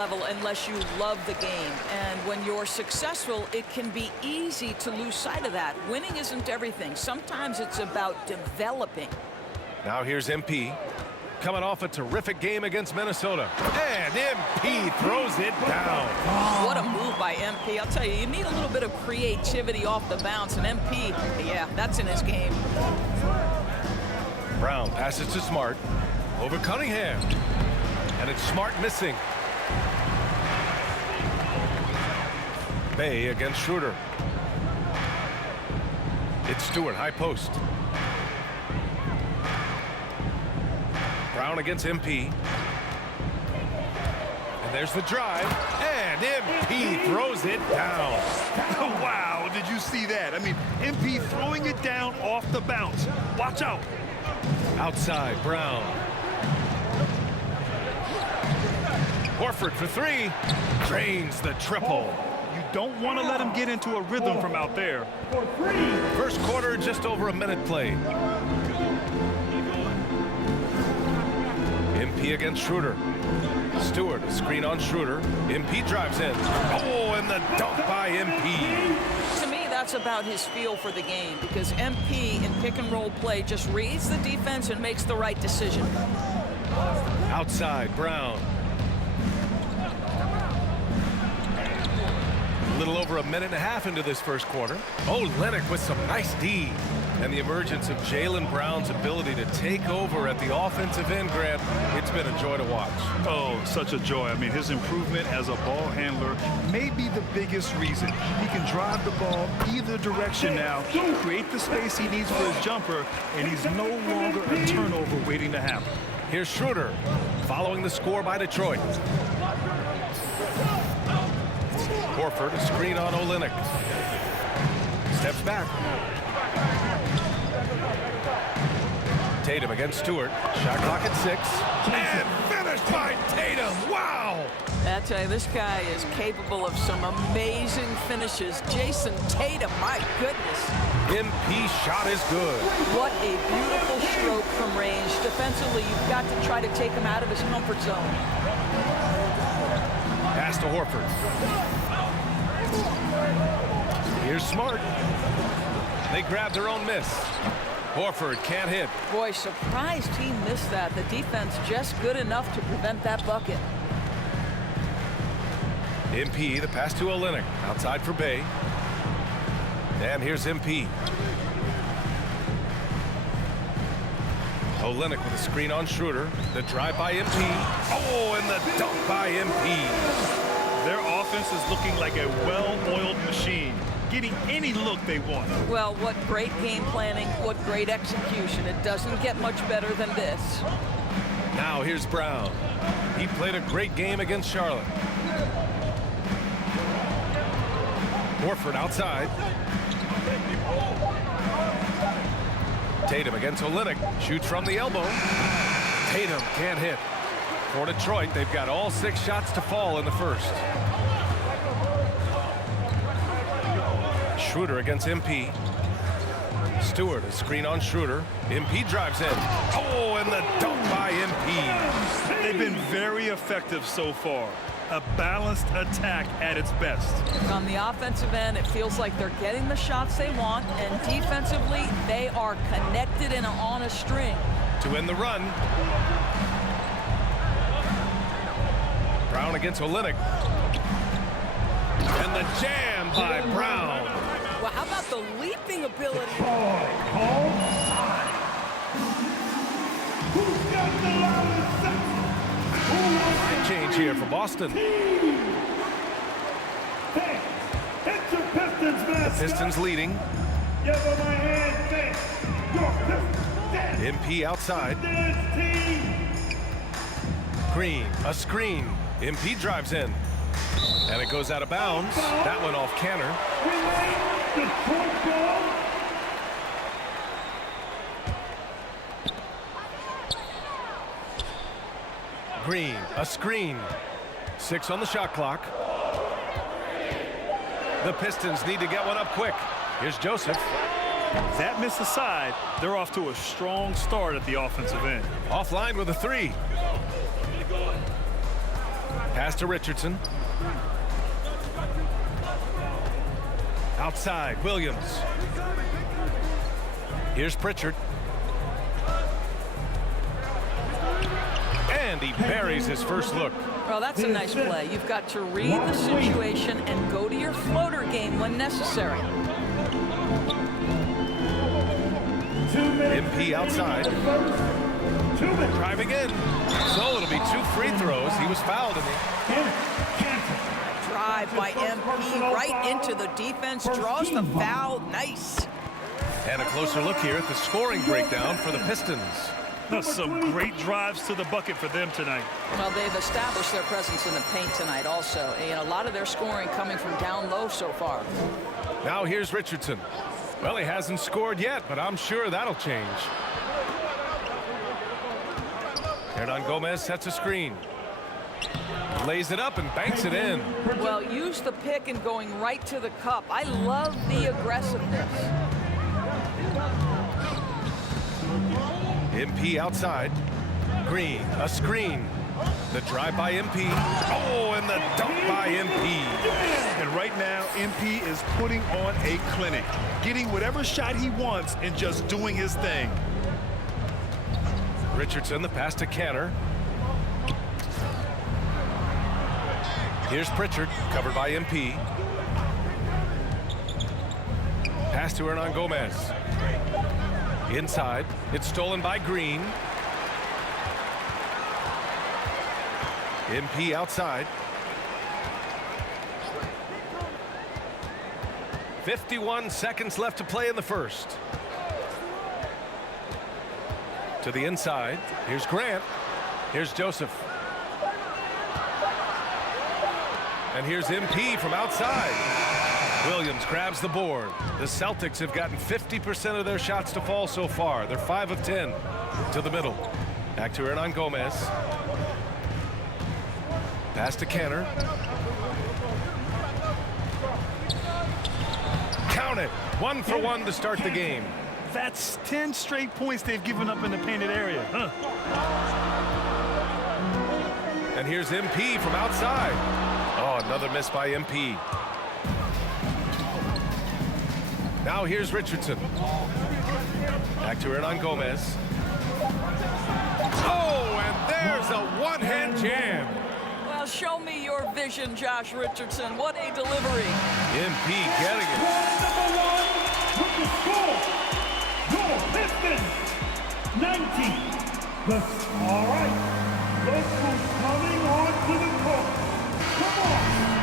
level unless you love the game. And when you're successful, it can be easy to lose sight of that. Winning isn't everything. Sometimes it's about developing. Now here's MP. Coming off a terrific game against Minnesota. And MP throws it down. What a move by MP. I'll tell you, you need a little bit of creativity off the bounce. And MP, yeah, that's in his game. Brown passes to Smart. Over Cunningham. And it's Smart missing. Bay against Schroeder. It's Stewart, high post. Brown against MP. And there's the drive. And MP throws it down. Wow, did you see that? I mean, MP throwing it down off the bounce. Watch out. Outside, Brown. Horford for three. Drains the triple. You don't want to let him get into a rhythm from out there. First quarter, just over a minute played. MP against Schroeder. Stewart, screen on Schroeder. MP drives in. Oh, and the dunk by MP. To me, that's about his feel for the game, because MP in pick-and-roll play just reads the defense and makes the right decision. Outside, Brown. A little over a minute and a half into this first quarter. Oh, Lennox with some nice D. And the emergence of Jaylen Brown's ability to take over at the offensive end, Grant, it's been a joy to watch. Oh, such a joy. I mean, his improvement as a ball handler may be the biggest reason. He can drive the ball either direction now, create the space he needs for his jumper, and he's no longer a turnover waiting to happen. Here's Schroeder, following the score by Detroit. Horford, a screen on Olynyk. Steps back. Tatum against Stewart. Shot clock at 6. And finished by Tatum. Wow! I tell you, this guy is capable of some amazing finishes. Jason Tatum, my goodness. MP shot is good. What a beautiful stroke from range. Defensively, you've got to try to take him out of his comfort zone. Pass to Horford. Here's Smart. They grab their own miss. Horford can't hit. Boy, surprised he missed that. The defense just good enough to prevent that bucket. MP, the pass to Olynyk. Outside for Bay. And here's MP. Olynyk with a screen on Schroeder. The drive by MP. Oh, and the dunk by MP. Their offense is looking like a well-oiled machine, getting any look they want. Well, what great game planning, what great execution. It doesn't get much better than this. Now here's Brown. He played a great game against Charlotte. Horford outside. Tatum against Olynyk. Shoots from the elbow. Tatum can't hit. For Detroit, they've got all 6 shots to fall in the first. Schroeder against MP. Stewart, a screen on Schroeder. MP drives in. Oh, and the dunk by MP. They've been very effective so far. A balanced attack at its best. On the offensive end, it feels like they're getting the shots they want, and defensively, they are connected and on a string. To win the run. Brown against Olynyk. And the jam by Brown. Well, how about the leaping ability? Change here for Boston. The Pistons leading. MP outside. Green, a screen. MP drives in. And it goes out of bounds. That one off Canner. Green, a screen. 6 on the shot clock. The Pistons need to get one up quick. Here's Joseph. That miss aside, they're off to a strong start at the offensive end. Offline with a 3. Pass to Richardson. Outside, Williams. Here's Pritchard. And he buries his first look. Well, that's a nice play. You've got to read the situation and go to your floater game when necessary. MP outside. Driving in. So it'll be 2 free throws. He was fouled in the Drive by MP right into the defense, draws the foul. Nice. And a closer look here at the scoring breakdown for the Pistons. Some great drives to the bucket for them tonight. Well, they've established their presence in the paint tonight also. And a lot of their scoring coming from down low so far. Now here's Richardson. Well, he hasn't scored yet, but I'm sure that'll change. Hernan Gomez sets a screen. Lays it up and banks it in. Well, use the pick and going right to the cup. I love the aggressiveness. MP outside. Green, a screen. The drive by MP. Oh, and the dunk by MP. And right now, MP is putting on a clinic, getting whatever shot he wants and just doing his thing. Richardson, the pass to Canner. Here's Pritchard, covered by MP. Pass to Hernan Gomez. Inside, it's stolen by Green. MP outside. 51 seconds left to play in the first. To the inside. Here's Grant. Here's Joseph. And here's MP from outside. Williams grabs the board. The Celtics have gotten 50% of their shots to fall so far. They're 5 of 10. To the middle. Back to Hernan Gomez. Pass to Canner. Count it. 1 for 1 to start the game. That's 10 straight points they've given up in the painted area. And here's MP from outside. Oh, another miss by MP. Now here's Richardson. Back to Hernan Gomez. Oh, and there's a one-hand jam. Well, show me your vision, Josh Richardson. What a delivery. MP getting it. Number 1 with the score. Your Pistons, 19. All right. Look who's coming onto the court. Come on,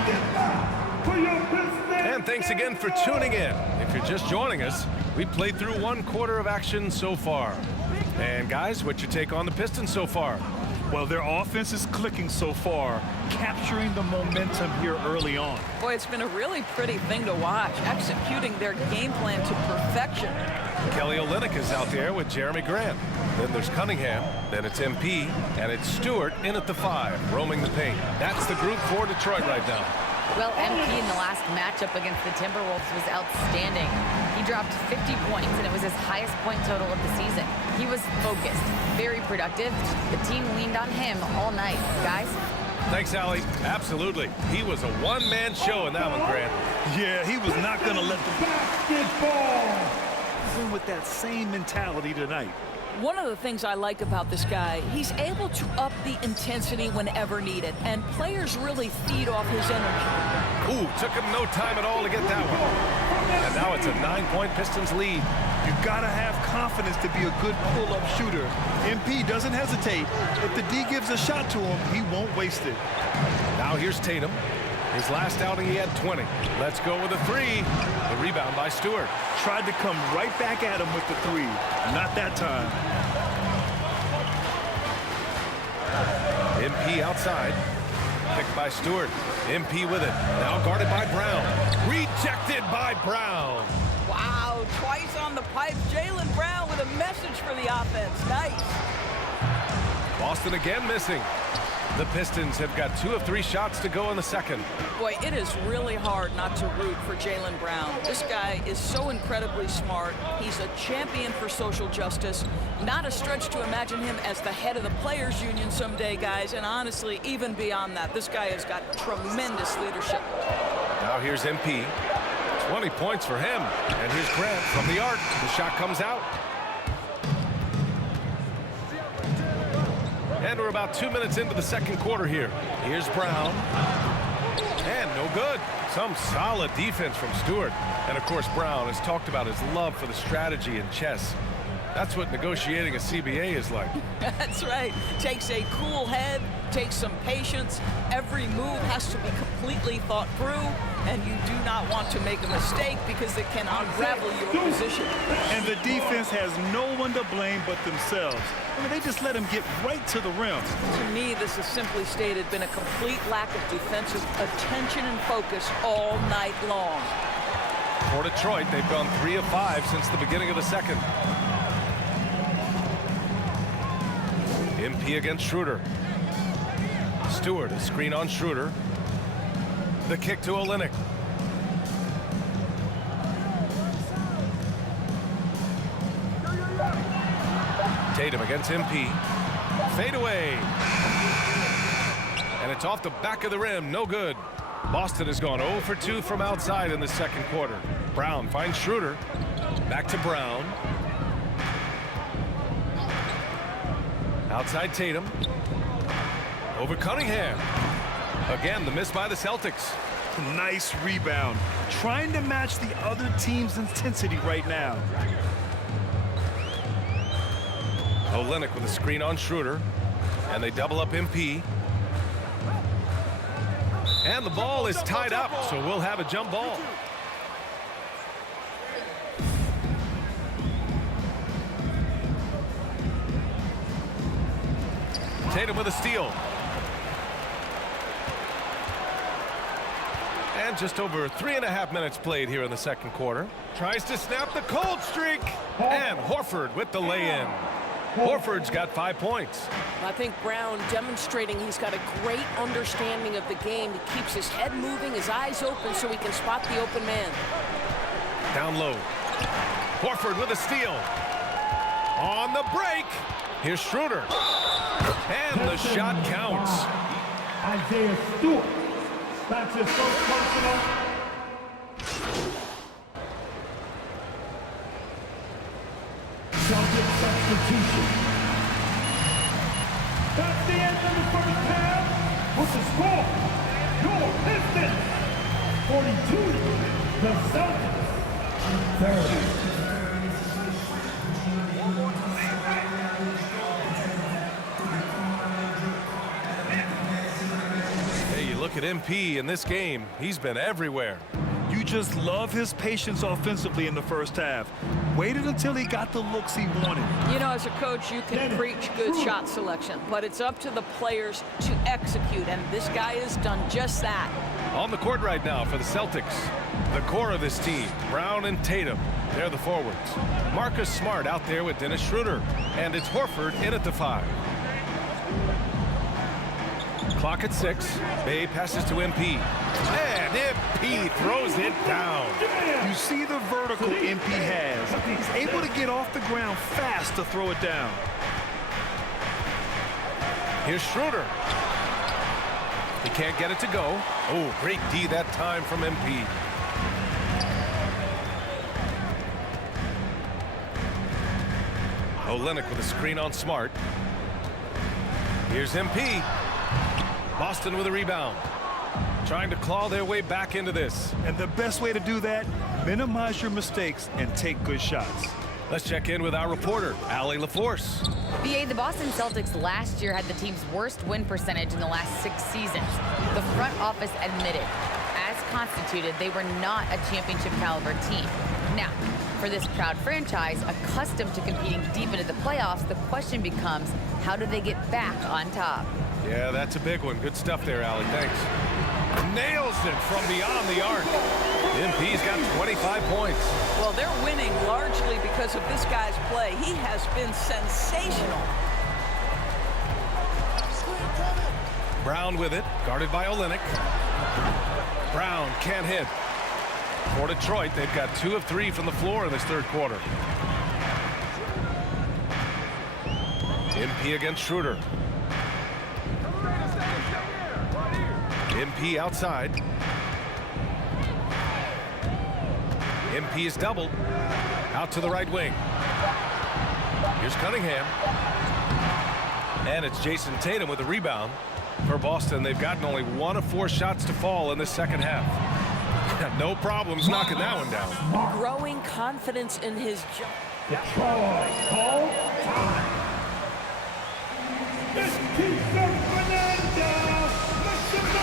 get back for your Pistons. And thanks again for tuning in. If you're just joining us, we played through 1 quarter of action so far. And guys, what's your take on the Pistons so far? Well, their offense is clicking so far, capturing the momentum here early on. Boy, it's been a really pretty thing to watch, executing their game plan to perfection. Kelly Olynyk is out there with Jeremy Grant. Then there's Cunningham, then it's MP, and it's Stewart in at the 5, roaming the paint. That's the group for Detroit right now. Well, MP in the last matchup against the Timberwolves was outstanding. He dropped 50 points, and it was his highest point total of the season. He was focused, very productive. The team leaned on him all night. Guys? Thanks, Allie. Absolutely. He was a one-man show in that one, Grant. Yeah, he was not going to let the Basketball. He's in with that same mentality tonight. One of the things I like about this guy, he's able to up the intensity whenever needed, and players really feed off his energy. Ooh, took him no time at all to get that one. And now it's a 9-point Pistons lead. You gotta have confidence to be a good pull-up shooter. MP doesn't hesitate. If the D gives a shot to him, he won't waste it. Now here's Tatum. His last outing, he had 20. Let's go with a 3. The rebound by Stewart. Tried to come right back at him with the 3. Not that time. MP outside. Picked by Stewart. MP with it. Now guarded by Brown. Rejected by Brown. Wow, twice on the pipe. Jaylen Brown with a message for the offense. Nice. Boston again missing. The Pistons have got 2 of 3 shots to go in the second. Boy, it is really hard not to root for Jaylen Brown. This guy is so incredibly smart. He's a champion for social justice. Not a stretch to imagine him as the head of the Players Union someday, guys. And honestly, even beyond that, this guy has got tremendous leadership. Now here's MP. 20 points for him. And here's Grant from the arc. The shot comes out. And we're about 2 minutes into the second quarter here. Here's Brown. And no good. Some solid defense from Stewart. And of course, Brown has talked about his love for the strategy in chess. That's what negotiating a CBA is like. That's right. Takes a cool head, takes some patience. Every move has to be completely thought through, and you do not want to make a mistake because it can unravel your position. And the defense has no one to blame but themselves. I mean, they just let him get right to the rim. To me, this has simply stated been a complete lack of defensive attention and focus all night long. For Detroit, they've gone 3 of 5 since the beginning of the second. MP against Schroeder. Stewart, a screen on Schroeder. The kick to Olynyk. Tatum against MP. Fade away. And it's off the back of the rim. No good. Boston has gone 0 for 2 from outside in the second quarter. Brown finds Schroeder. Back to Brown. Outside Tatum. Over Cunningham. Again, the miss by the Celtics. Nice rebound. Trying to match the other team's intensity right now. Olynyk with a screen on Schroeder. And they double up MP. And the ball is tied up, so we'll have a jump ball. Tatum with a steal. And just over 3.5 minutes played here in the second quarter. Tries to snap the cold streak. And Horford with the lay-in. Horford's got 5 points. I think Brown demonstrating he's got a great understanding of the game. He keeps his head moving, his eyes open so he can spot the open man. Down low. Horford with a steal. On the break. Here's Schroeder. And the shot counts. Isaiah Stewart. That's his first personal. Celtic substitution. That's the end of the first half. What's the score? Your Pistons 42. The Celtics 30. Look at MP in this game. He's been everywhere. You just love his patience offensively in the first half. Waited until he got the looks he wanted. You know, as a coach, you can preach good shot selection, but it's up to the players to execute, and this guy has done just that. On the court right now for the Celtics, the core of this team, Brown and Tatum. They're the forwards. Marcus Smart out there with Dennis Schroeder, and it's Horford in at the 5. Clock at 6. Bay passes to MP. And MP throws it down. You see the vertical MP has. He's able to get off the ground fast to throw it down. Here's Schroeder. He can't get it to go. Oh, great D that time from MP. Olynyk with a screen on Smart. Here's MP. Boston with a rebound. Trying to claw their way back into this. And the best way to do that, minimize your mistakes and take good shots. Let's check in with our reporter, Allie LaForce. BA, the Boston Celtics last year had the team's worst win percentage in the last 6 seasons. The front office admitted, as constituted, they were not a championship caliber team. Now, for this proud franchise, accustomed to competing deep into the playoffs, the question becomes, how do they get back on top? Yeah, that's a big one. Good stuff there, Allie. Thanks. Nails it from beyond the arc. MP's got 25 points. Well, they're winning largely because of this guy's play. He has been sensational. Brown with it, guarded by Olynyk. Brown can't hit. For Detroit, they've got 2 of 3 from the floor in this third quarter. MP against Schroeder. MP outside. MP is doubled. Out to the right wing. Here's Cunningham. And it's Jason Tatum with a rebound. For Boston, they've gotten only 1 of 4 shots to fall in the second half. No problems knocking that one down. Growing confidence in his jump. Detroit, call time. This keeps the Fernandez. Let's go.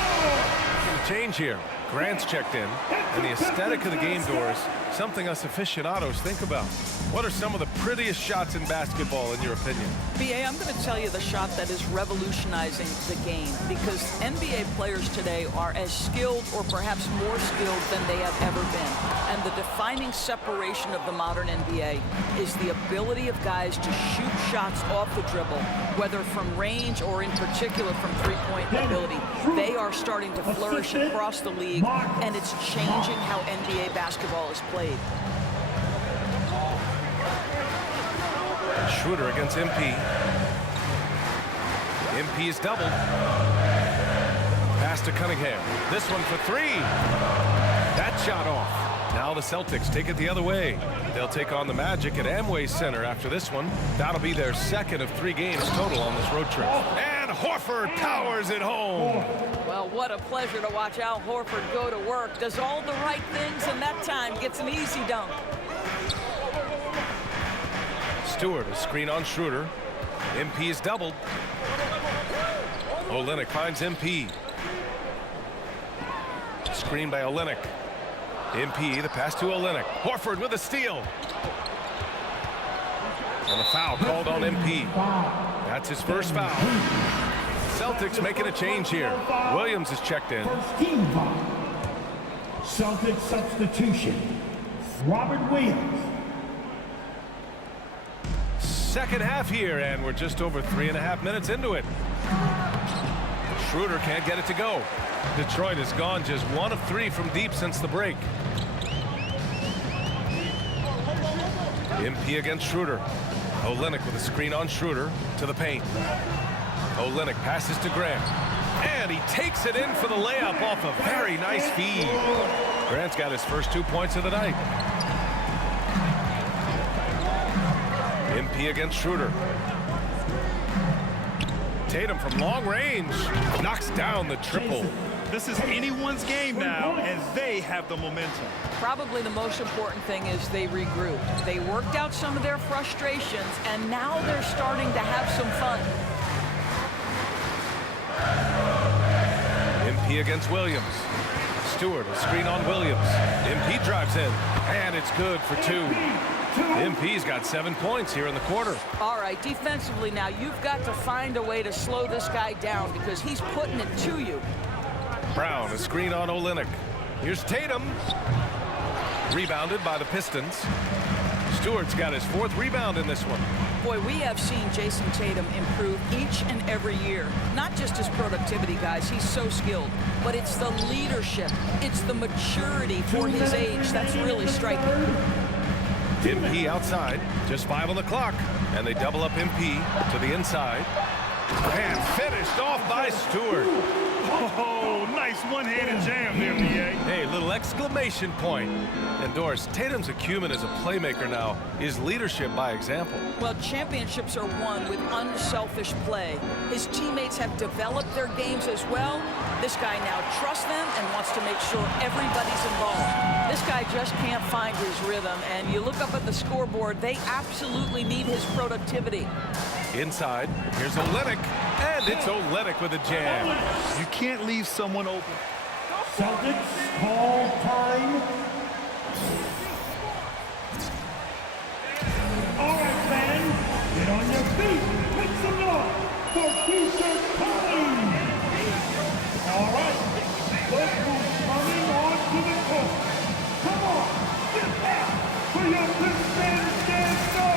The change here. Grant's checked in, and the aesthetic of the game, Doris, something us aficionados think about. What are some of the prettiest shots in basketball, in your opinion? BA, I'm going to tell you the shot that is revolutionizing the game, because NBA players today are as skilled or perhaps more skilled than they have ever been. And the defining separation of the modern NBA is the ability of guys to shoot shots off the dribble, whether from range or in particular from three-point ability. They are starting to flourish across the league, and it's changing how NBA basketball is played. Schroeder against MP. MP is doubled. Pass to Cunningham. This one for 3. That shot off. Now the Celtics take it the other way. They'll take on the Magic at Amway Center after this one. That'll be their second of 3 games total on this road trip. And Horford powers it home. Well, what a pleasure to watch Al Horford go to work. Does all the right things, and that time gets an easy dunk. Stewart, a screen on Schroeder. MP is doubled. Olynyk finds MP. Screen by Olynyk. MP, the pass to Olynyk. Horford with a steal. And a foul called on MP. That's his first foul. Celtics making a change here. Williams is checked in. First team foul. Celtics substitution. Robert Williams. Second half here, and we're just over 3.5 minutes into it. Schroeder can't get it to go. Detroit has gone just 1 of 3 from deep since the break. MP against Schroeder. Olynyk with a screen on Schroeder to the paint. Olynyk passes to Grant. And he takes it in for the layup off a very nice feed. Grant's got his first 2 points of the night. MP against Schroeder. Tatum from long range knocks down the triple. This is anyone's game now, and they have the momentum. Probably the most important thing is they regrouped. They worked out some of their frustrations, and now they're starting to have some fun. MP against Williams. Stewart, a screen on Williams. MP drives in, and it's good for 2. MP's got 7 points here in the quarter. All right, defensively now, you've got to find a way to slow this guy down because he's putting it to you. Brown, a screen on Olynyk. Here's Tatum. Rebounded by the Pistons. Stewart's got his 4th rebound in this one. Boy, we have seen Jason Tatum improve each and every year. Not just his productivity, guys. He's so skilled. But it's the leadership. It's the maturity for his age that's really striking. MP outside. Just 5 on the clock. And they double up MP to the inside. And finished off by Stewart. Oh, nice one-handed jam there, BA. Hey, little exclamation point. And Doris, Tatum's acumen as a playmaker now is leadership by example. Well, championships are won with unselfish play. His teammates have developed their games as well. This guy now trusts them and wants to make sure everybody's involved. This guy just can't find his rhythm, and you look up at the scoreboard, they absolutely need his productivity. Inside, here's Olynyk, and it's Olynyk with a jam. You can't leave someone open. Celtics call time. All right, fans, get on your feet. Make some noise for T-shirt time. All right, look who's coming onto the court. Come on, get back for your Pistons dancer.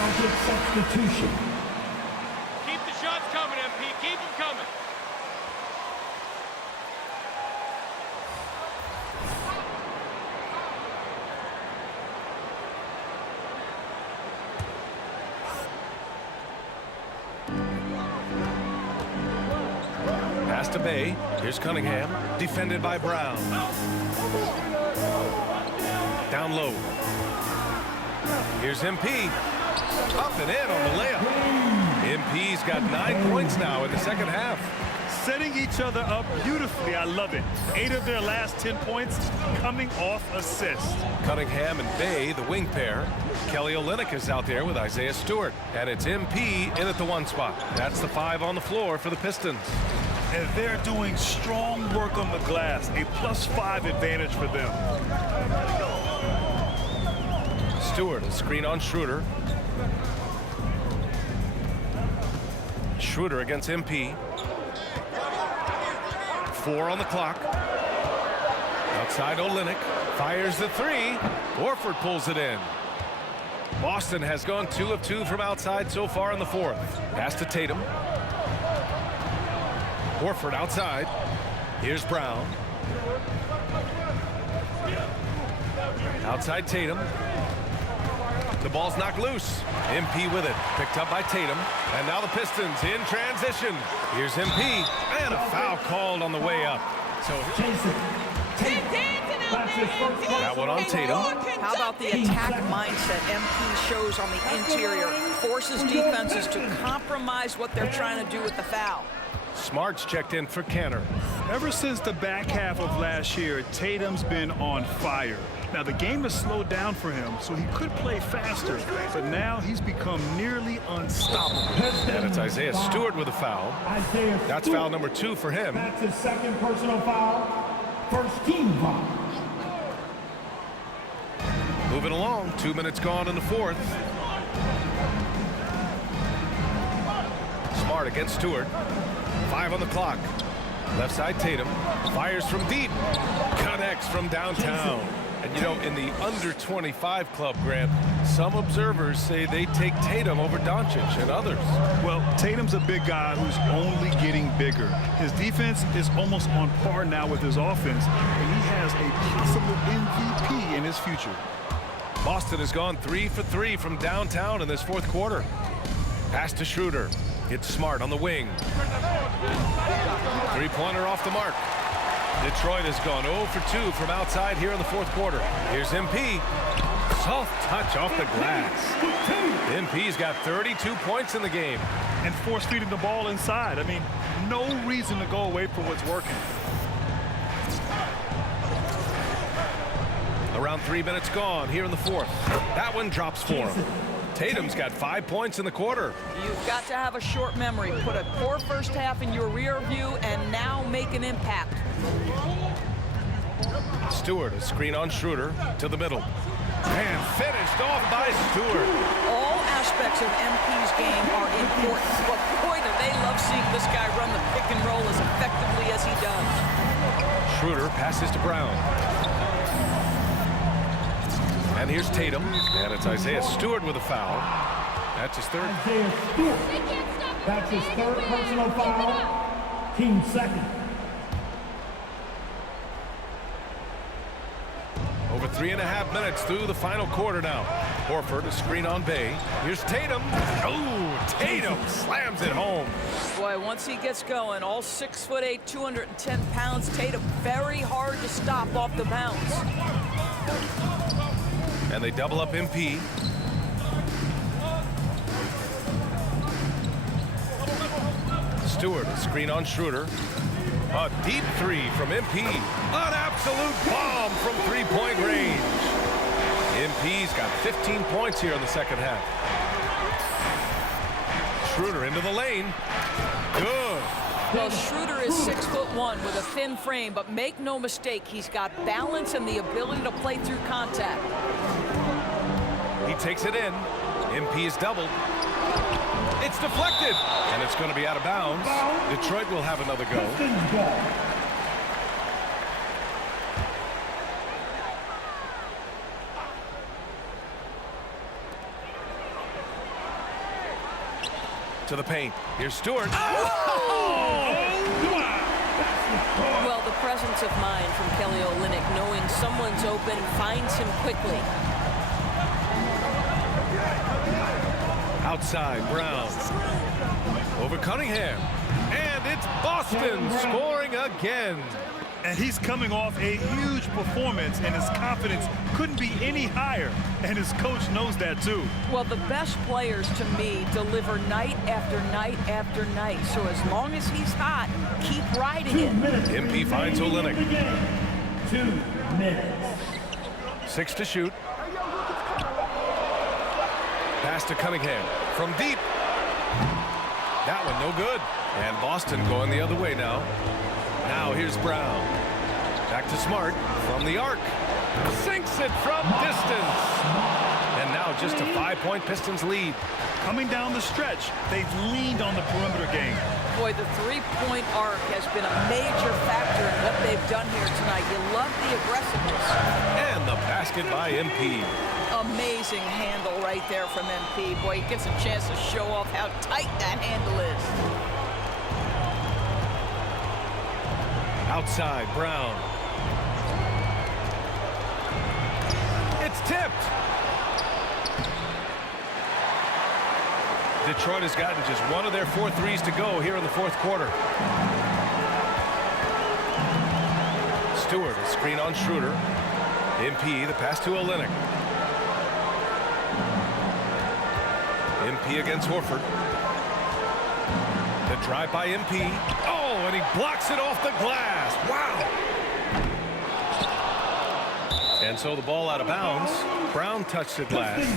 Celtic substitution. Keep the shots coming, MP. Keep them coming. Pass to Bay. Here's Cunningham. Defended by Brown. Down low. Here's MP. Up and in on the layup. MP's got 9 points now in the second half. Setting each other up beautifully. I love it. 8 of their last 10 points coming off assists. Cunningham and Bay, the wing pair. Kelly Olynyk is out there with Isaiah Stewart. And it's MP in at the 1 spot. That's the 5 on the floor for the Pistons. And they're doing strong work on the glass. A +5 advantage for them. Stewart, a screen on Schroeder. Schroeder against MP. 4 on the clock. Outside Olynyk. Fires the 3. Horford pulls it in. Boston has gone 2 of 2 from outside so far in the 4th. Pass to Tatum. Horford outside. Here's Brown. Outside Tatum. The ball's knocked loose. MP with it. Picked up by Tatum. And now the Pistons in transition. Here's MP. And a foul called on the way up. So Jason Tatum. That's his first that one on Tatum. How about the attack mindset MP shows on the interior? Forces defenses to compromise what they're trying to do with the foul. Smart's checked in for Canner. Ever since the back half of last year, Tatum's been on fire. Now, the game has slowed down for him, so he could play faster, but now he's become nearly unstoppable. And it's Isaiah Stewart with a foul. That's foul number 2 for him. That's his second personal foul. First team foul. Moving along, 2 minutes gone in the 4th. Smart against Stewart. 5 on the clock. Left side Tatum. Fires from deep. Connects from downtown. And you know, in the under 25 club, Grant, some observers say they take Tatum over Doncic and others. Well, Tatum's a big guy who's only getting bigger. His defense is almost on par now with his offense, and he has a possible MVP in his future. Boston has gone 3 for 3 from downtown in this 4th quarter. Pass to Schroeder. It's Smart on the wing. 3-pointer off the mark. Detroit has gone 0 for 2 from outside here in the 4th quarter. Here's MP. Soft touch off the glass. MP's got 32 points in the game. And force feeding the ball inside. I mean, no reason to go away from what's working. Around 3 minutes gone here in the 4th. That one drops for him. Tatum's got 5 points in the quarter. You've got to have a short memory. Put a poor first half in your rear view and now make an impact. Stewart, a screen on Schroeder to the middle. And finished off by Stewart. All aspects of MP's game are important, but boy, do they love seeing this guy run the pick and roll as effectively as he does. Schroeder passes to Brown. And here's Tatum. And it's Isaiah Stewart with a foul. That's his 3rd. Isaiah Stewart. That's his 3rd personal foul. Team 2nd. Over 3.5 minutes through the final quarter now. Horford, a screen on Bay. Here's Tatum. Oh, Tatum slams it home. Boy, once he gets going, all 6'8", 210 pounds, Tatum very hard to stop off the bounce. And they double up MP. Stewart, a screen on Schroeder. A deep 3 from MP. An absolute bomb from 3-point range. MP's got 15 points here in the second half. Schroeder into the lane. Good. Well, Schroeder is 6'1" with a thin frame, but make no mistake, he's got balance and the ability to play through contact. He takes it in. MP is doubled. It's deflected, and it's going to be out of bounds. Detroit will have another go. To the paint. Here's Stewart. Well, the presence of mind from Kelly Olynyk, knowing someone's open, finds him quickly. Outside, Brown. Over Cunningham. And it's Boston scoring again. And he's coming off a huge performance, and his confidence couldn't be any higher. And his coach knows that, too. Well, the best players, to me, deliver night after night after night. So as long as he's hot, keep riding it. MP finds Olynyk. 2 minutes. 6 to shoot. Pass to Cunningham. From deep. That one no good. And Boston going the other way now. Now here's Brown. Back to Smart from the arc. Sinks it from distance. And now just a 5-point Pistons lead. Coming down the stretch, they've leaned on the perimeter game. Boy, the three-point arc has been a major factor in what they've done here tonight. You love the aggressiveness. And the basket by MP. Amazing handle right there from MP. Boy, he gets a chance to show off how tight that handle is. Outside, Brown. It's tipped. Detroit has gotten just one of their 4 threes to go here in the fourth quarter. Stewart, a screen on Schroeder. MP, the pass to Olynyk. MP against Horford. The drive by MP. Oh, and he blocks it off the glass. Wow. And so the ball out of bounds. Brown touched it last.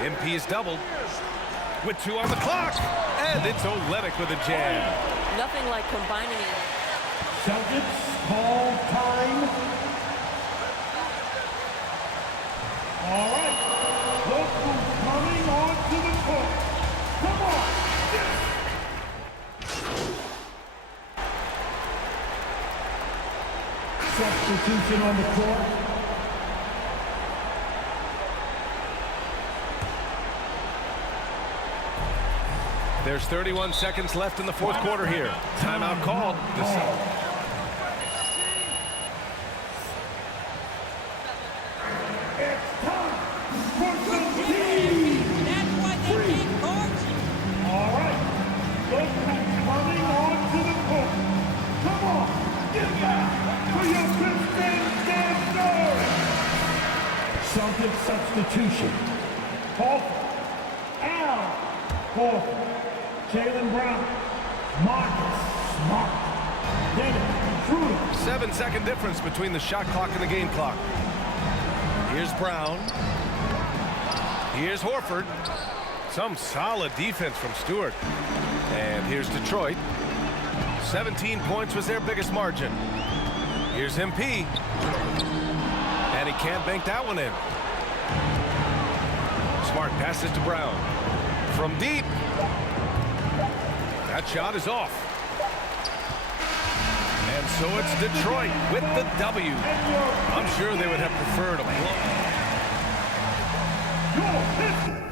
MP is doubled with 2 on the clock. And it's Olynyk with a jam. Nothing like combining it. Celtics call time. All right. Look who's coming onto the court. Come on. Substitution on the court. There's 31 seconds left in the fourth quarter here. Timeout called. It's time for some team. That's why they can't guard you. All right. Look who's coming onto the court. Come on. Get back for your Pistons dancers. Celtic substitution. Horford. Al Horford. Jaylen Brown. Marcus Smart. Dennis Schroeder. 7-second difference between the shot clock and the game clock. Here's Brown. Here's Horford. Some solid defense from Stewart. And here's Detroit. 17 points was their biggest margin. Here's MP. And he can't bank that one in. Smart passes to Brown. From deep. That shot is off. And so it's Detroit with the W. I'm sure they would have preferred a blow. Your Pistons